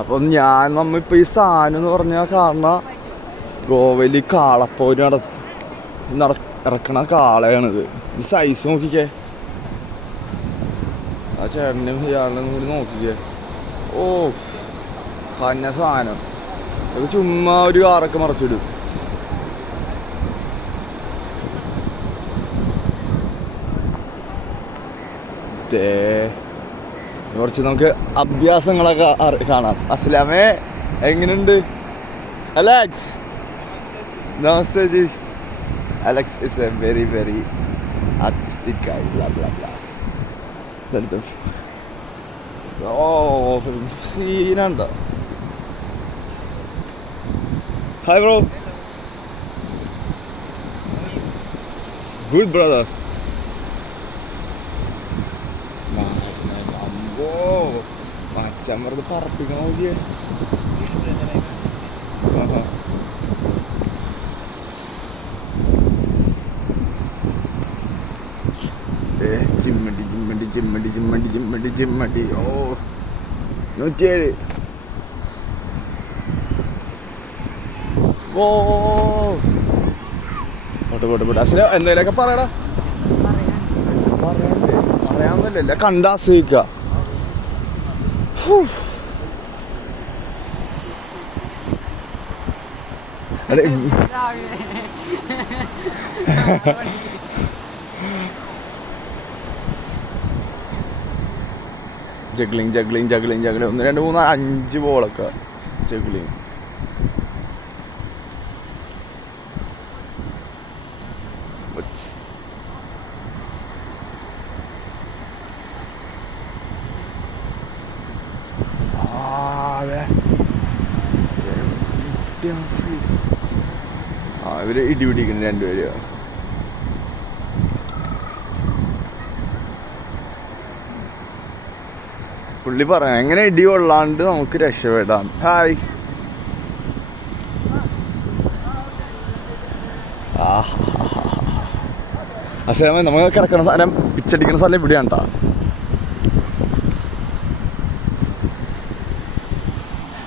അപ്പം നമ്മളിപ്പോൾ ഈ സാധനം എന്ന് പറഞ്ഞാൽ കാരണം ഗോവയിൽ കാളപ്പോര് ഇറക്കണ കാളയാണിത്. ഈ സൈസ് നോക്കിക്കേ, ആ ചേട്ടനും ഇയാളും കൂടി നോക്കിക്കേ. ഓ കന്ന സാധനം. അത് ചുമ്മാ ഒരു കാറൊക്കെ മറച്ചിടും. കുറച്ച് നമുക്ക് അഭ്യാസങ്ങളൊക്കെ കാണാം. അസ്ലാമേ എങ്ങനെയുണ്ട്? അലക്സ് നമസ്തേ ji. Alex is a very very artistic guy. Blah blah blah. ഓ സീനുണ്ടോ? Hi bro. Good brother. അമ്പോ മച്ചാൻ വെറുതെ പറപ്പിക്കണ നോക്കിയേ. ചിമ്മണ്ടി ചിമ്മണ്ടി ചിമ്മണ്ടി ചിമ്മണ്ടി ചിമ്മണ്ടി ചിമ്മണ്ടി. ഓ 107. ഓ പോട്ടെ പോട്ടെ പോട്ടെ. അച്ഛനെ എന്തെങ്കിലുമൊക്കെ പറയടാ. പറയാന്നല്ല കണ്ടാസ്വദിക്ക. ജഗ്ലിങ് ജഗ്ലിങ് ജഗ്ലിങ് ജഗ്ലിങ് 1 2 3 4 5 ബോളൊക്കെ ജഗ്ലിങ്. ഇവര് ഇടിപിടിക്കുന്നു രണ്ടുപേര്. പുള്ളി പറയാം എങ്ങനെ ഇടി കൊള്ളാണ്ട് നമുക്ക് രക്ഷപ്പെടാം. ഹായ്. അസേമ നമുക്ക് കിടക്കണ സ്ഥലം പിച്ചടിക്കുന്ന സ്ഥലം ഇവിടെയാണ് കേട്ടോ.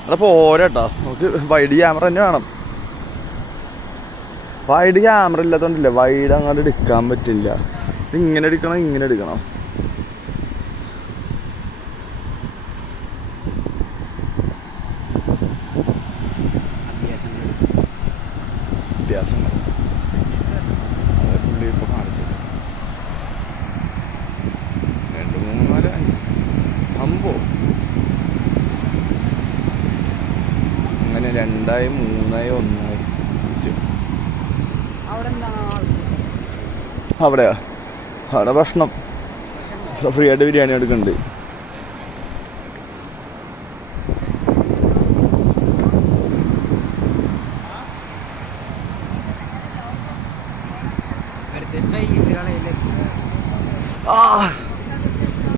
അതപ്പോൾ ഓരോട്ടോ നമുക്ക് വൈഡ് ക്യാമറ തന്നെ വേണം. വൈഡ് ക്യാമറ ഇല്ലാത്തതുകൊണ്ടില്ല, വൈഡ് അങ്ങോട്ട് എടുക്കാൻ പറ്റില്ല. ഇങ്ങനെ എടുക്കണം, ഇങ്ങനെ എടുക്കണം. വ്യത്യാസങ്ങൾ അത് പുള്ളി ഇപ്പോൾ കാണിച്ചത് 2 3 4 5 അമ്പോ അങ്ങനെ 2 3 1 അവിടെയാ. അവിടെ ഭക്ഷണം ഫ്രീ ആയിട്ട് ബിരിയാണി എടുക്കുന്നുണ്ട്. ആ